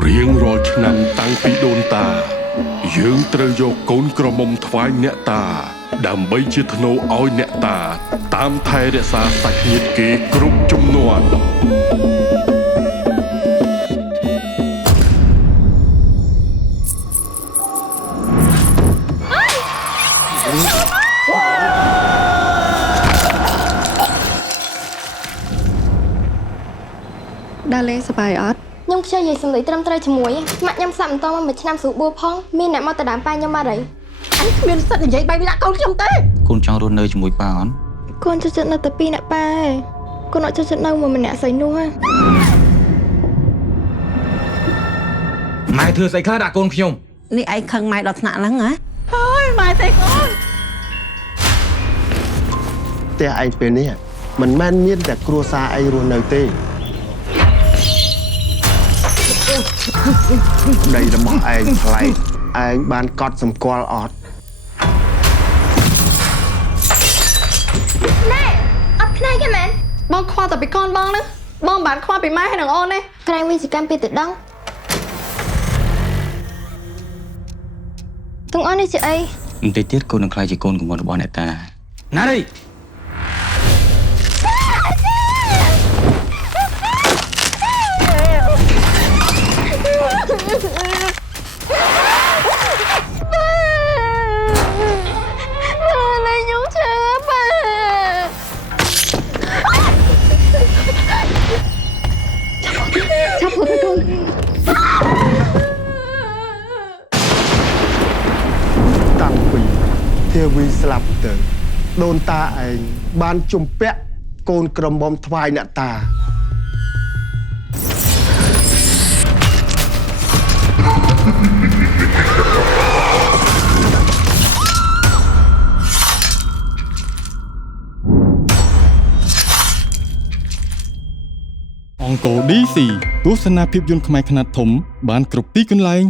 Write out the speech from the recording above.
រៀងរាល់ឆ្នាំតាំងពីដូនតាយើងត្រូវយកកូនក្រមុំថ្វាយអ្នកតាដើម្បីជាធ្នូឲ្យអ្នកតាតាមថែរក្សាសាច់ញាតិគេគ្រប់ជំនាន់ដើរលេងសប្បាយអត់ខ្ញុំខ្ជិលនិយាយសំឡេងត្រឹមត្រូវជាមួយម៉ាក់ខ្ញុំសាប់បន្តមកមួយឆ្នាំស្រួលបួផងមានអ្នកមកទៅដើមប៉ាខ្ញុំបាត់ហើយអញគ្មានសិទ្ធិនិយាយបែបនេះដាក់កូនខ្ញុំទេកូនចង់រស់នៅជាមួយប៉ាអត់កូនចិត្តនៅតែពីអ្នកប៉ាឯងកូនអត់ចិត្តនៅមួយម្នាក់ស្អីនោះហ៎ម៉ែធ្វើស្អីខ្លះដាក់កូនខ្ញុំនេះឯងខឹងម៉ែដល់ថ្នាក់ហ្នឹងហ៎ហើយម៉ែទេកូនផ្ទះឯងពេលនេះមិនមែនមានតែគ្រួសារឯងរស់នៅទេដីរបស់ឯងថ្លៃឯងបានកត់សម្គាល់អត់ណែអត់ផ្នែកទេមែនបងខ្វល់តែពីកូនបងហ្នឹងបងបានខ្វល់ពីម៉ែហើយនឹងអូនទេក្រែងវិជ្ជកម្មពីទៅដងទាំងអូននេះជាអីបន្តិចទៀតកូននឹងក្លាយជាកូនកំមុនរបស់អ្នកតាណារីតាំងពីធាវីស្លាប់ទៅដូនតាឯងបានជំពាក់កូនក្រមុំថ្វាយអ្នកតាអង្គរ DC ទស្សនាភាពយន្តខ្មែរខ្នាតធំបានគ្រប់ទីកន្លែង